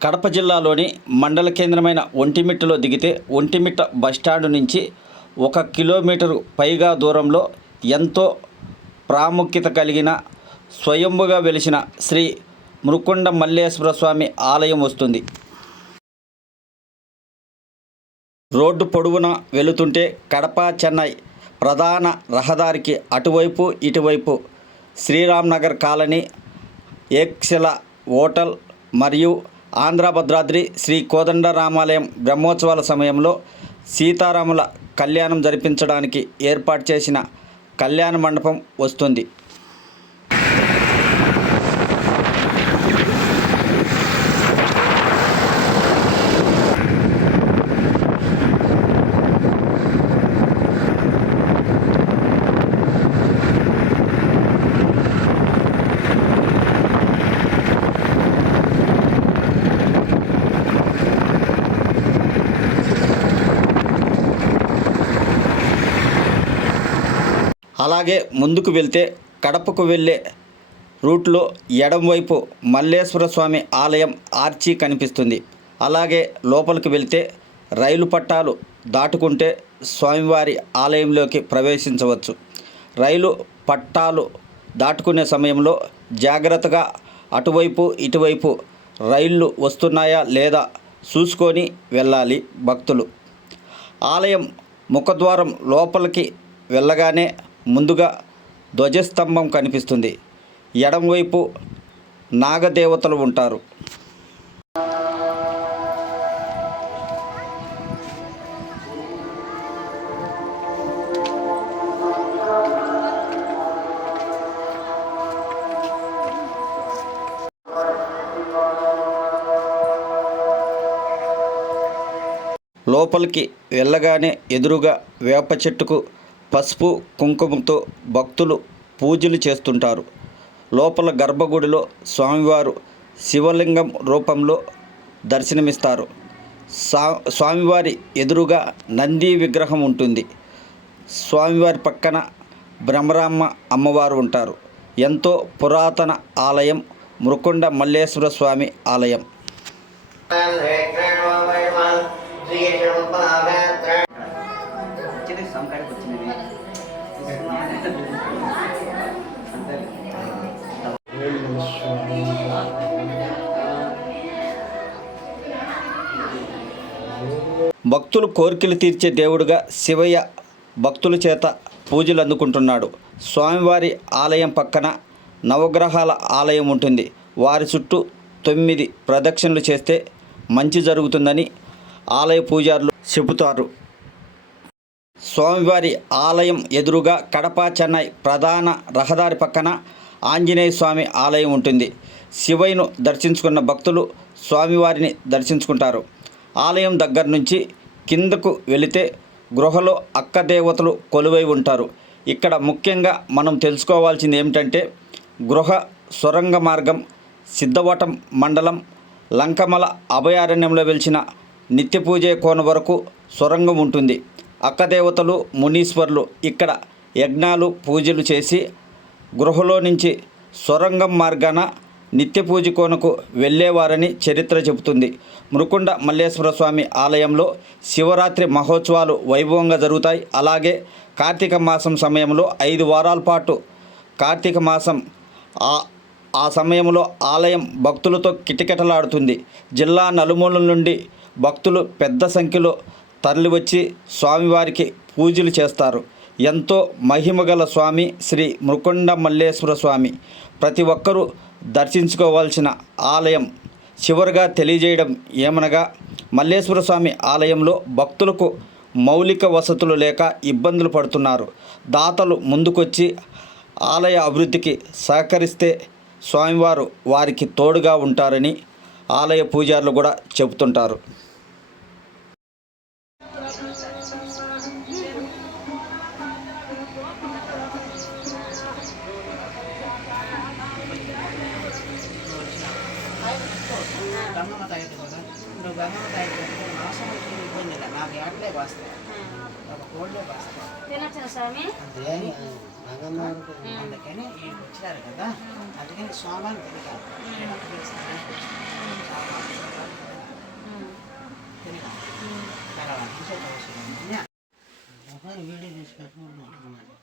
కడప జిల్లాలోని మండల కేంద్రమైన ఒంటిమిట్టలో దిగితే ఒంటిమిట్ట బస్టాండు నుంచి ఒక కిలోమీటరు పైగా దూరంలో ఎంతో ప్రాముఖ్యత కలిగిన స్వయంభుగా వెలిసిన శ్రీ మృకుండ మల్లేశ్వర స్వామి ఆలయం వస్తుంది. రోడ్డు పొడవున వెళుతుంటే కడప చెన్నై ప్రధాన రహదారికి అటువైపు ఇటువైపు శ్రీరామ్నగర్ కాలనీ ఏక్శిల హోటల్ మరియు ఆంధ్ర భద్రాద్రి శ్రీ కోదండరామాలయం బ్రహ్మోత్సవాల సమయంలో సీతారాముల కళ్యాణం జరిపించడానికి ఏర్పాటు చేసిన కళ్యాణ మండపం వస్తుంది. అలాగే ముందుకు వెళ్తే కడపకు వెళ్ళే రూట్లో ఎడంవైపు మల్లేశ్వర స్వామి ఆలయం ఆర్చి కనిపిస్తుంది. అలాగే లోపలికి వెళ్తే రైలు పట్టాలు దాటుకుంటే స్వామివారి ఆలయంలోకి ప్రవేశించవచ్చు. రైలు పట్టాలు దాటుకునే సమయంలో జాగ్రత్తగా అటువైపు ఇటువైపు రైళ్ళు వస్తున్నాయా లేదా చూసుకొని వెళ్ళాలి భక్తులు. ఆలయం ముఖద్వారం లోపలికి వెళ్ళగానే ముందుగా ధ్వజస్తంభం కనిపిస్తుంది. ఎడంవైపు నాగదేవతలు ఉంటారు. లోపలికి వెళ్ళగానే ఎదురుగా వేప చెట్టుకు పసుపు కుంకుమతో భక్తులు పూజలు చేస్తుంటారు. లోపల గర్భగుడిలో స్వామివారు శివలింగం రూపంలో దర్శనమిస్తారు. స్వా స్వామివారి ఎదురుగా నంది విగ్రహం ఉంటుంది. స్వామివారి పక్కన బ్రహ్మరామ్మ అమ్మవారు ఉంటారు. ఎంతో పురాతన ఆలయం మృకుండ మల్లేశ్వర స్వామి ఆలయం. భక్తులు కోరికలు తీర్చే దేవుడుగా శివయ్య భక్తుల చేత పూజలు అందుకుంటున్నాడు. స్వామివారి ఆలయం పక్కన నవగ్రహాల ఆలయం ఉంటుంది. వారి చుట్టూ తొమ్మిది ప్రదక్షిణలు చేస్తే మంచి జరుగుతుందని ఆలయ పూజారులు చెబుతారు. స్వామివారి ఆలయం ఎదురుగా కడప చెన్నై ప్రధాన రహదారి పక్కన ఆంజనేయ స్వామి ఆలయం ఉంటుంది. శివయ్యను దర్శించుకున్న భక్తులు స్వామివారిని దర్శించుకుంటారు. ఆలయం దగ్గర నుంచి కిందకు వెళితే గృహలో అక్క దేవతలు కొలువై ఉంటారు. ఇక్కడ ముఖ్యంగా మనం తెలుసుకోవాల్సింది ఏమిటంటే గృహ సొరంగ మార్గం సిద్ధవటం మండలం లంకమల అభయారణ్యంలో వెలిచిన నిత్య పూజే కోన వరకు సొరంగం ఉంటుంది. అక్కదేవతలు మునీశ్వర్లు ఇక్కడ యజ్ఞాలు పూజలు చేసి గృహలో నుంచి సొరంగం మార్గాన నిత్య పూజ కోనకు వెళ్ళేవారని చరిత్ర చెబుతుంది. మృకుండ మల్లేశ్వర స్వామి ఆలయంలో శివరాత్రి మహోత్సవాలు వైభవంగా జరుగుతాయి. అలాగే కార్తీక మాసం సమయంలో ఐదు వారాల పాటు కార్తీక మాసం ఆ ఆ సమయంలో ఆలయం భక్తులతో కిటకిటలాడుతుంది. జిల్లా నలుమూలల నుండి భక్తులు పెద్ద సంఖ్యలో తరలివచ్చి స్వామివారికి పూజలు చేస్తారు. ఎంతో మహిమగల స్వామి శ్రీ మృకుండ మల్లేశ్వర స్వామి. ప్రతి ఒక్కరూ దర్శించుకోవాల్సిన ఆలయం చివరిగా తెలియజేయడం ఏమనగా మల్లేశ్వర స్వామి ఆలయంలో భక్తులకు మౌలిక వసతులు లేక ఇబ్బందులు పడుతున్నారు. దాతలు ముందుకొచ్చి ఆలయ అభివృద్ధికి సహకరిస్తే స్వామివారు వారికి తోడుగా ఉంటారని ఆలయ పూజారులు కూడా చెబుతుంటారు. గంగమ్మ తాగితే కదా నువ్వు గంగమ్మ తాగితే మాసం ఇబ్బంది లేదు నాకు ఏటలే వస్తాయి ఒక కోళ్ళే వస్తాయి తినొచ్చిన స్వామి అదే అందుకని ఈ వచ్చినారు కదా అందుకని స్వామాన్ని తిరగాలి వీడియో government